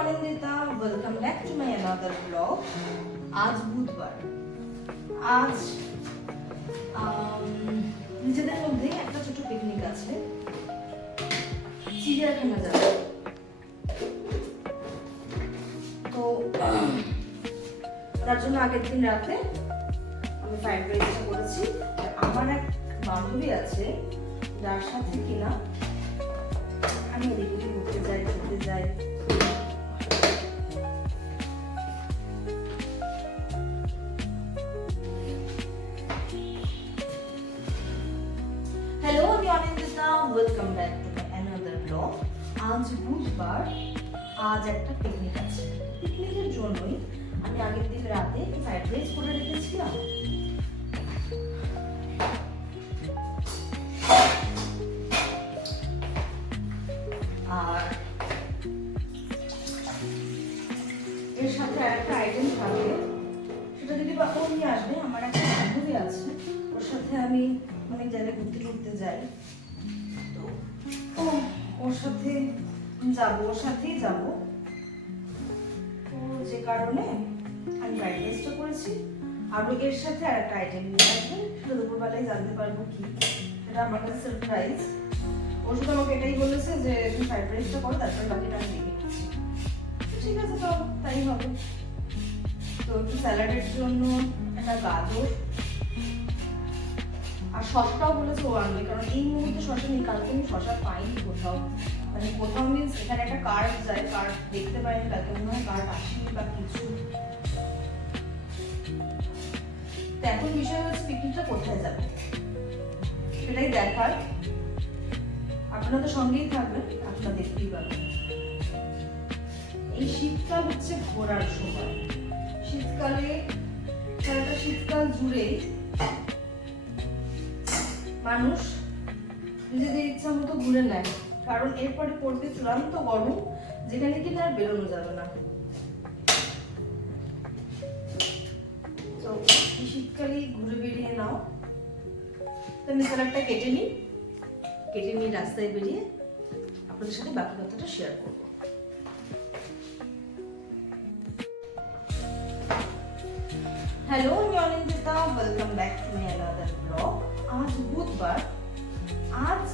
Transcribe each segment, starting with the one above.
Anindita, welcome back to my another blog. আজ বুধবার। আজ নিজেদের মধ্যে একটা ছোট পিকনিক আছে, চিড়িয়াখানা যাবে। তো তার জন্য আগের দিন রাতে আমি ফ্রাইড রাইসটা করেছি। আমার এক বান্ধবী আছে যার সাথে কিনা আমি এদিকে ঘুরতে যাই। হ্যালো, আমি Anindita, welcome back to my another blog. আজ বুধবার, আজ একটা পিকনিক আছে। পিকনিকের জন্যই আমি আগের দিন রাতে ফ্রাইড রাইস করে রেখেছিলাম। আর এর সাথে আরেকটা আইটেম থাকবে, সেটা যদি বা ও নিয়ে আসবে। আমার একটা বান্ধবী আছে, ওর সাথে আমি অনেক জায়গায় ঘুরতে যাই, তো ওর সাথেই যাব। তো যে কারণে আমি ফ্রাইড রাইসটা করেছি। আর এর সাথে আরেকটা আইটেম নিয়ে আসবে, সেটা দুপুরবেলায় জানতে পারবো কি, সেটা আমার কাছে সারপ্রাইজ। ও শুধু আমাকে এটাই বলেছে যে তুমি ফ্রাইড রাইসটা করো, তারপরে বাকিটা আমি দেখে নিচ্ছি। ঠিক আছে, তো তাই হবে। তো একটু স্যালাডের জন্য একটা গাজর আর শসাটাও বলেছে ও আনবে, কারণ এই মুহূর্তে শসা নেই। কালকে আমি শসা পাইনি কোথাও, মানে কোথাও মিন্স এখানে একটা কার্ড যায়, কার্ড দেখতে পাইনি, কালকে মনে হয় কার্ড আসেনি বা কিছু। তো এখন বিষয় হচ্ছে পিকনিকটা কোথায় যাবে সেটাই দেখার। আপনারা তো সঙ্গেই থাকবেন, আপনারা দেখতেই পাবেন। এই শীতকাল হচ্ছে ঘোরার সময়। শীতকালে সারাটা শীতকাল জুড়ে মানুষ নিজেদের ইচ্ছা মতো ঘুরে নেয়, কারণ এরপরে পড়বে চূড়ান্ত গরম, যেখানে কিনা আর বেরোনো যাবে না। তো এই শীতকালেই ঘুরে বেরিয়ে নাও। তো আমি স্যালাডটা কেটে নিই রাস্তায় বেরিয়ে আপনাদের সাথে বাকি কথাটা শেয়ার করব। হ্যালো, আমি Anindita, welcome back to my another blog. আজ বুধবার, আজ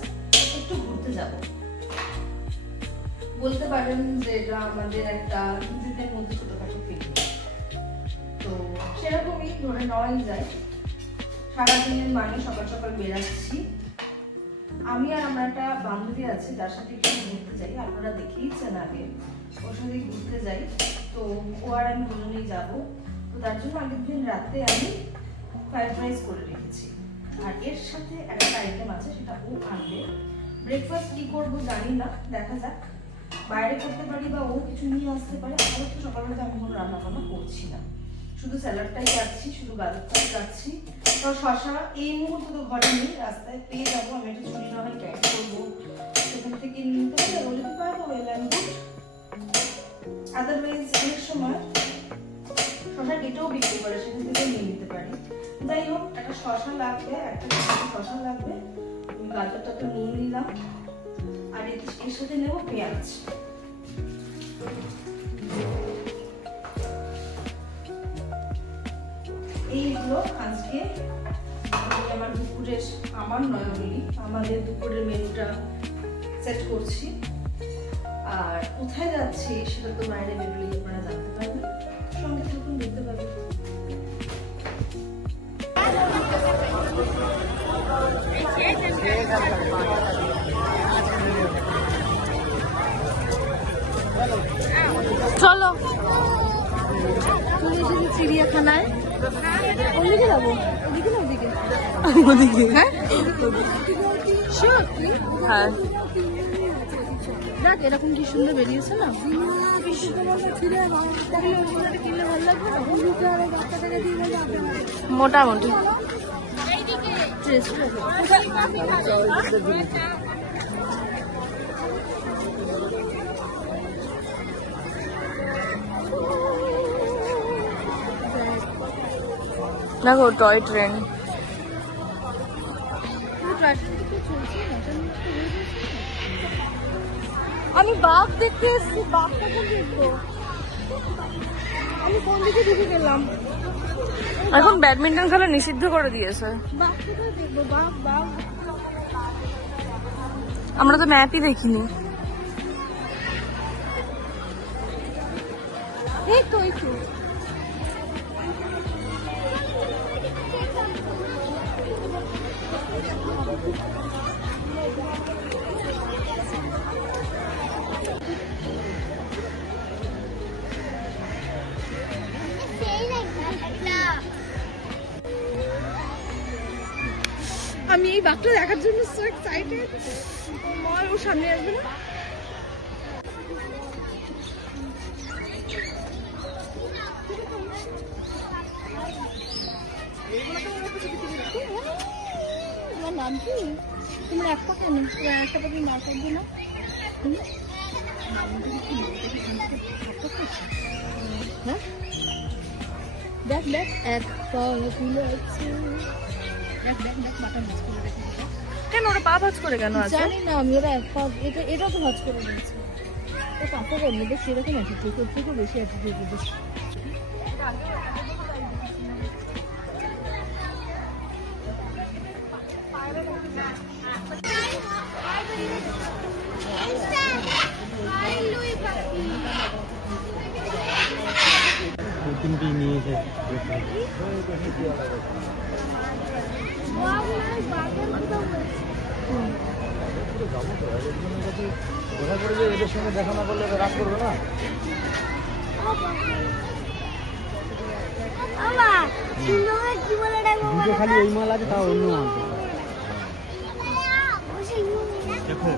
একটু ঘুরতে যাব। বলতে পারেন যে এটা আমাদের একটা নিজেদের মধ্যে ছোটখাটো পিকনিক। তো সেরকমই ধরে নেওয়াই যায়। সারাদিনের মানে সকাল সকাল বেরাচ্ছি। আমি আর আমার একটা বান্ধবী আছে যার সাথে একটু ঘুরতে যাই, আপনারা দেখেইছেন আগে, ওর সাথে ঘুরতে যাই। তো ও আর আমি দুজনেই যাবো। তো তার জন্য আগের দিন রাতে আমি ফ্রাইড রাইস করে রেখেছি। আর এর সাথে একটা আইটেম আছে, সেটা ও আনবে। ব্রেকফাস্ট কি করবো জানি না, দেখা যাক। বাইরে করতে পারি বা ও কিছু নিয়ে আসতে পারে। আমার তো সকালবেলা আমি কোনো রান্না বান্না করছি না, শুধু স্যালাডটাই যাচ্ছি, শুধু গাজরটাই যাচ্ছি। তো শসা এই মুহূর্তে তো ঘরে নেই, রাস্তায় পেয়ে যাবো। আমি একটা ছুরি না হয় ক্যারি করবো, সেখান থেকে নিতে পারি, বলে দিতে পারবো ওয়েল অ্যান্ড গুড। আদারওয়াইজ অনেক সময় শসা কেটেও বিক্রি করে, সেখান থেকে নিয়ে নিতে পারি। যাই হোক, একটা শসা লাগবে, আমি গাজরটা তো নিয়ে নিলাম। আর এর সাথে নেবো পেঁয়াজ। এইগুলো আজকে আমাদের দুপুরের মেনুটা সেট করছি। আর কোথায় যাচ্ছি সেটা তো বাইরে বেরোলেই আপনারা জানতে পারবেন, সঙ্গে থাকুন, দেখতে পাবেন। চলো চলে এসেছি চিড়িয়াখানায়। ওদিকে যাবো, ওদিকে হ্যাঁ হ্যাঁ। দেখ এরকম কি সুন্দর বেরিয়েছে না, মোটামুটি। দেখো টয় ট্রেন, আমি বাঘ দেখতে এসেছি, বাঘ কখন দেখবো? আমি কোন দিকে ঢুকে গেলাম? এখন ব্যাডমিন্টন খেলা নিষিদ্ধ করে দিয়েছে। বাঘ কোথায় দেখবো? বাঘ বাঘ আমরা তো ম্যাপই দেখিনি। এই তো এই তো আমি এই বাঘটা দেখার জন্য সো এক্সাইটেড। আমার ওর সামনে আসবে না? তোমার নাম কি? তোমার একটা কেন একটা পাখি না করবে না? হ্যাঁ দেখ দেখ এক পা তুলে আছে। দেখ দেখ দেখ মাথা ভাঁজ করে রেখে দিতে। কেন ওরা পা ভাঁজ করে কেন আছে? জানি না আমি, ওরা এক পা এটা তো ভাঁজ করে দিয়েছে। ও পাপা বললো যে সেরকম অ্যাটিটিউড, ওর থেকেও বেশি অ্যাটিটিউড ওদের। এদের সঙ্গে দেখা না করলে রাগ করবে না। দুটো খালি ওই মাল আছে, তা অন্য মাল দেখো।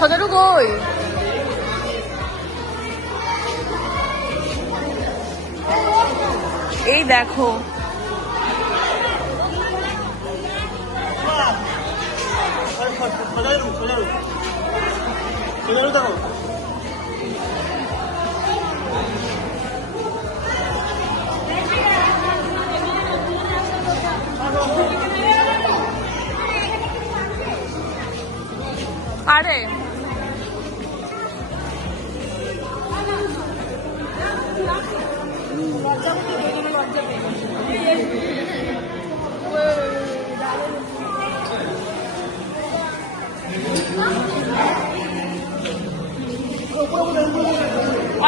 খোঁজারু কই? এই দেখো আরে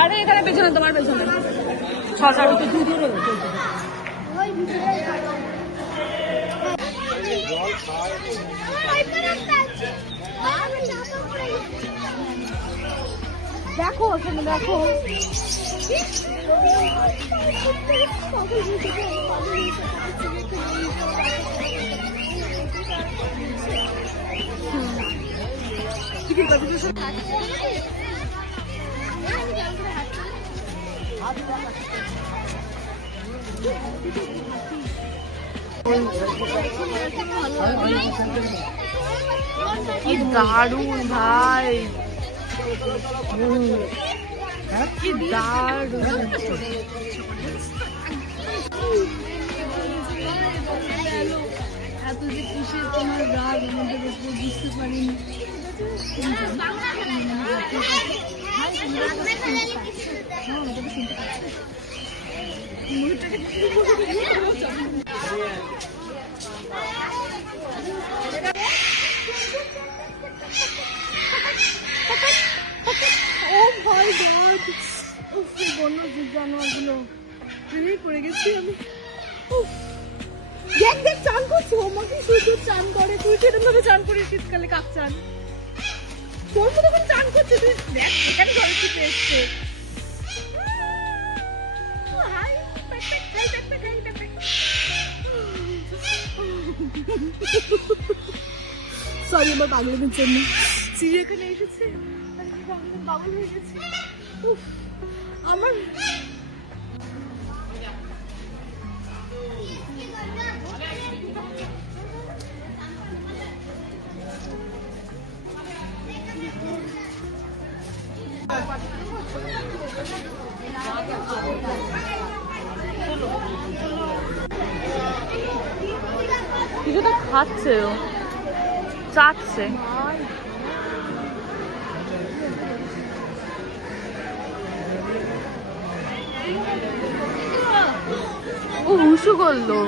আরে এখানে পেছনে, তোমার পেছনে ছটা দেখো ওখানে দেখো। কি দারুণ ভাই, কি দারুণ। এত যে খুশি তোমার রাগ আমাদের উপর বুঝতে পারিনি। বন্য জীব জানোয়ারগুলো পড়ে গেছি আমি। দেখ দেখ চান করছি, আমাকে শুধু চান করে, তুই সেরকম ভাবে চান করিস শীতকালে, কাপ চান তোর মতো করে চান করছে। তুই দেখ এখানে ঘরে ছুটে এসছে। সরি আমার পাগলের জন্য। চিড়িয়াখানে এসেছে পাগল হয়ে গেছে। আমার কিছুটা খাচ্ছে ও, চাচ্ছে। ও হুসু করলো।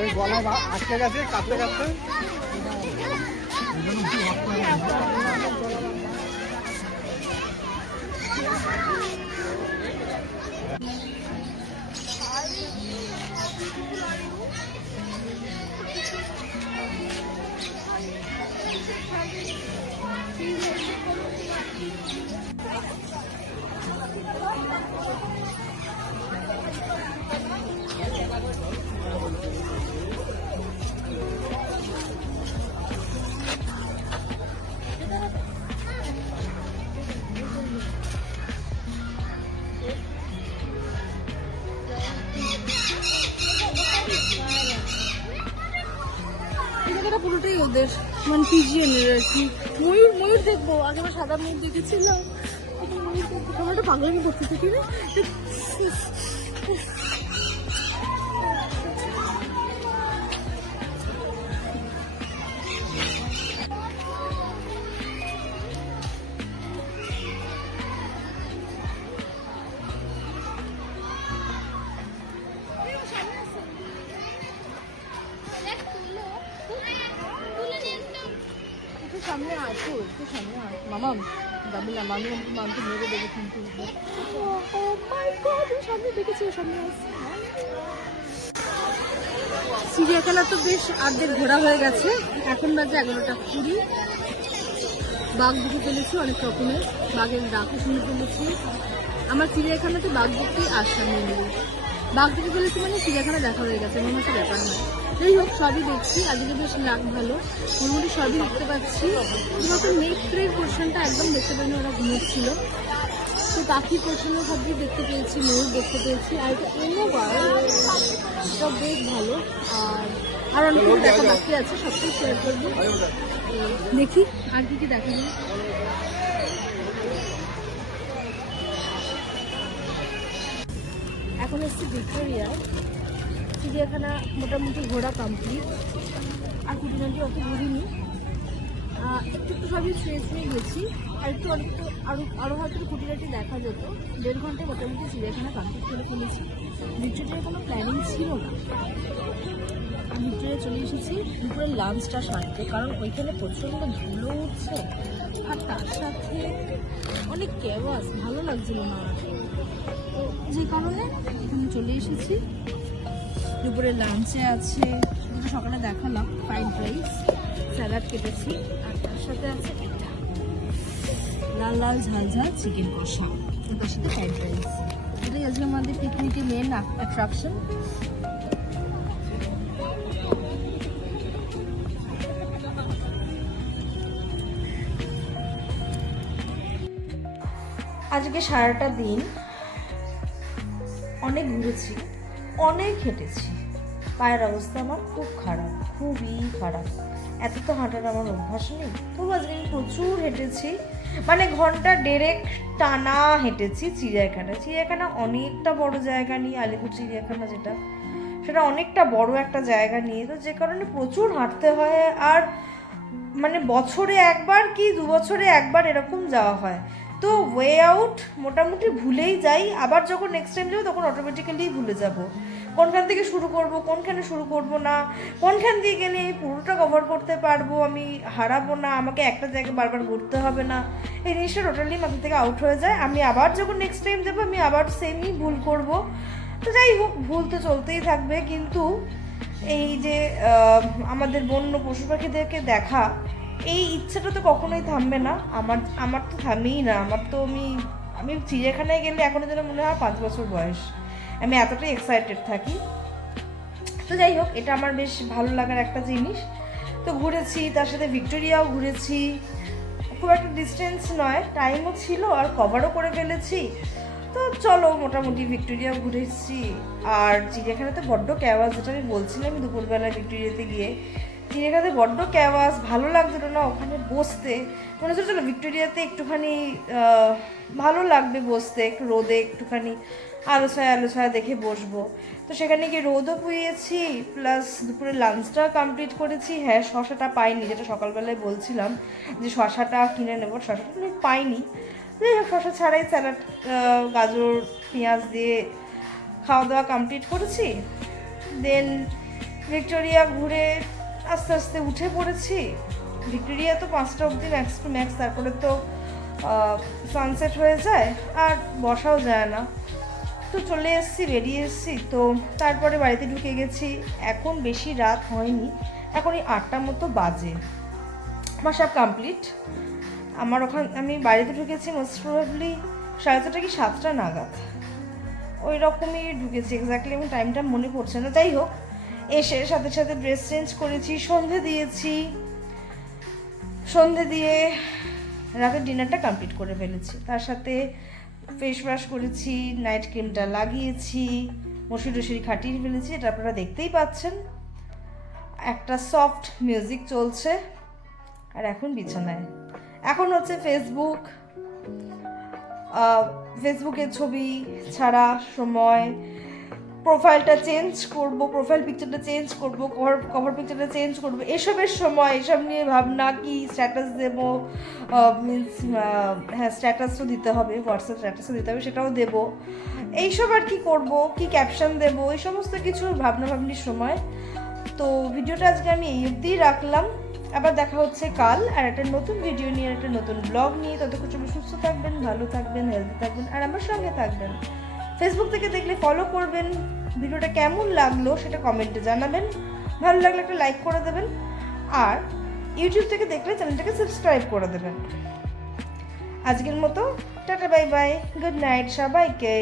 ওই গলায় আটকে গেছে কাঁপতে কাঁপতে। জায়গাটা পুরোটাই ওদের, মানে পিজিএনের আর কি। ময়ূর ময়ূর দেখবো, আগেবার সাদা ময়ূর দেখেছিলাম, আমার একটা পাগলামি করতে থাকি না। সামনে আসো, একটু সামনে আসো মামা, যাবি না মামি, মামকে মেরে দেবে কিন্তু। ও মাই গড, সামনে দেখেছি, সামনে আসছে। চিড়িয়াখানা তো বেশ অর্ধেক ঘোরা হয়ে গেছে, এখন বাজে 11:20। বাঘ দেখে ফেলেছি অনেক রকমের, বাঘের ডাকও শুনে ফেলেছি। আমার চিড়িয়াখানাতে বাঘ দেখতেই আসা নেই, বাঘ দেখে ফেলেছি মানে চিড়িয়াখানা দেখা হয়ে গেছে, মনে হচ্ছে ব্যাপার নয়। যাই হোক, সবই দেখছি, আজকে বেশ লাগ ভালো, মোটামুটি সবই দেখতে পাচ্ছি। শুধুমাত্র নেকড়ের পোর্শনটা একদম দেখতে পাইনি, ওরা ঘুমোচ্ছিল। তো পাখির পোর্শনও সবই দেখতে পেয়েছি, ময়ূর দেখতে পেয়েছি, আর এটা এনোবার সব বেশ ভালো। আর অনেক কিছু দেখা বাকি আছে, সব কিছু শেয়ার করবো। দেখি আর কি কি দেখা যায়। এখন এসছি ভিক্টোরিয়া। চিড়িয়াখানা মোটামুটি ঘোরা কমপ্লিট, আর খুঁটিনাটি অত ঘুরিনি, একটু একটু সবই ছুঁয়ে ছুঁয়ে গেছি। আর একটু আরও হয়তো খুঁটিনাটি দেখা যেত। 1.5 ঘন্টায় মোটামুটি চিড়িয়াখানা কমপ্লিট করে ফেলেছি। ভিক্টোরিয়ার কোনো প্ল্যানিং ছিল না, আমি ভিক্টোরিয়া চলে এসেছি দুপুরের লাঞ্চটা সারতে, কারণ ওইখানে প্রচণ্ড ধুলো উঠছে, আর তার সাথে অনেক ক্যাওয়াস, ভালো লাগছিল না। তো যে কারণে এখানে চলে এসেছি। দুপুরে লাঞ্চে আছে, যেটা সকালে দেখালাম, ফ্রাইড রাইস, স্যালাড কেটেছি, আর তার সাথে আছে এটা লাল লাল ঝাল ঝাল চিকেন কষা, তার সাথে ফ্রাইড রাইস। এটাই আজকে আমাদের পিকনিকের মেন অ্যাট্রাকশন। আজকে সারাটা দিন অনেক ঘুরেছি, অনেক হেঁটেছি, পায়ের অবস্থা আমার খুব খারাপ, খুবই খারাপ। এত তো হাঁটার আমার অভ্যাস নেই, তবু আজকে আমি প্রচুর হেঁটেছি, মানে 1.5 ঘন্টা টানা হেঁটেছি। চিড়িয়াখানা অনেকটা বড় জায়গা নিয়ে, আলিপুর চিড়িয়াখানা যেটা, সেটা অনেকটা বড় একটা জায়গা নিয়ে, তো যে কারণে প্রচুর হাঁটতে হয়। আর মানে বছরে একবার কি 2 বছরে একবার এরকম যাওয়া হয়, এত ওয়ে আউট মোটামুটি ভুলেই যাই, আবার যখন নেক্সট টাইম যাবো তখন অটোমেটিক্যালি ভুলে যাব কোনখান থেকে শুরু করব, কোনখানে শুরু করব না, কোনখান দিয়ে গেলে আমি পুরোটা কভার করতে পারবো, আমি হারাবো না, আমাকে একটা জায়গায় বারবার ঘুরতে হবে না, এই জিনিসটা টোটালি মাথা থেকে আউট হয়ে যায়। আমি আবার যখন নেক্সট টাইম যাবো আমি আবার সেমই ভুল করব। তো যাই হোক, ভুল তো চলতেই থাকবে, কিন্তু এই যে আমাদের বন্য পশু পাখিদেরকে দেখা, এই ইচ্ছাটা তো কখনোই থামবে না। আমার তো থামেই না। আমি চিড়িয়াখানায় গেলে এখনো যেন মনে হয় 5 বছর বয়স, আমি এতটাই এক্সাইটেড থাকি। তো যাই হোক, এটা আমার বেশ ভালো লাগার একটা জিনিস। তো ঘুরেছি, তার সাথে ভিক্টোরিয়াও ঘুরেছি, খুব একটা ডিস্টেন্স নয়, টাইমও ছিল আর কভারও করে ফেলেছি। তো চলো, মোটামুটি ভিক্টোরিয়াও ঘুরেছি। আর চিড়িয়াখানাতে বড্ড ক্যাওয়াজ, যেটা আমি বলছিলাম দুপুরবেলায় ভিক্টোরিয়াতে গিয়ে, চিড়িয়াখানাতে বড্ড ক্যাওয়াজ, ভালো লাগছিল না ওখানে বসতে। মনে হচ্ছে চলো ভিক্টোরিয়াতে একটুখানি ভালো লাগবে বসতে, একটু রোদে একটুখানি আলো ছায়া দেখে বসবো। তো সেখানে গিয়ে রোদও পুড়িয়েছি, প্লাস দুপুরে লাঞ্চটা কমপ্লিট করেছি। হ্যাঁ, শশাটা পাইনি, যেটা সকালবেলায় বলছিলাম যে শশাটা কিনে নেবো, শশাটা আমি পাইনি। যাই হোক, শশা ছাড়াই স্যালাড, গাজর পেঁয়াজ দিয়ে খাওয়া দাওয়া কমপ্লিট করেছি। দেন ভিক্টোরিয়া ঘুরে আস্তে আস্তে উঠে পড়েছি। ভিক্টোরিয়া তো 5টা অবধি ম্যাক্স টু ম্যাক্স, তারপরে তো সানসেট হয়ে যায় আর বসাও যায় না। তো চলে এসেছি, বেরিয়ে এসেছি। তো তারপরে বাড়িতে ঢুকে গেছি। এখন বেশি রাত হয়নি, এখন এই 8টার মতো বাজে। আমার সব কমপ্লিট। আমি বাড়িতে ঢুকেছি মোস্ট প্রবাবলি 6:30 কি 7টা নাগাদ, ওই রকমই ঢুকেছি। এক্স্যাক্টলি আমার টাইমটা মনে পড়ছে না। যাই হোক, এসে সাথে সাথে ড্রেস চেঞ্জ করেছি, সন্ধে দিয়েছি, সন্ধে দিয়ে রাতের ডিনারটা কমপ্লিট করে ফেলেছি। তার সাথে ফেস ওয়াশ করেছি, নাইট ক্রিমটা লাগিয়েছি, মশির খাটিয়ে ফেলেছি, এটা আপনারা দেখতেই পাচ্ছেন। একটা সফট মিউজিক চলছে, আর এখন বিছানায়। এখন হচ্ছে ফেসবুকের ছবি ছাড়া সময়, প্রোফাইলটা চেঞ্জ করব, প্রোফাইল পিকচারটা চেঞ্জ করব, কভার পিকচারটা চেঞ্জ করব, এসবের সময়, এসব নিয়ে ভাবনা, কি স্ট্যাটাস দেবো, হ্যাঁ স্ট্যাটাসও দিতে হবে, হোয়াটসঅ্যাপ স্ট্যাটাসও দিতে হবে, সেটাও দেবো, এইসব আর কি করব, কি ক্যাপশন দেবো, এই সমস্ত কিছু ভাবনির সময়। তো ভিডিওটা আজকে আমি এই অবধিই রাখলাম। আবার দেখা হচ্ছে কাল আর একটা নতুন ভিডিও নিয়ে, একটা নতুন ব্লগ নিয়ে। ততক্ষণ সবাই সুস্থ থাকবেন, ভালো থাকবেন, হেলদি থাকবেন, আর আমার সঙ্গে থাকবেন। ফেসবুক থেকে দেখলে ফলো করবেন। ভিডিওটা কেমন লাগলো সেটা কমেন্টে জানাবেন। ভালো লাগলে একটা লাইক করে দেবেন, আর ইউটিউব থেকে দেখলে চ্যানেলটাকে সাবস্ক্রাইব করে দেবেন। আজকের মতো tata, bye bye, good night সবাইকে।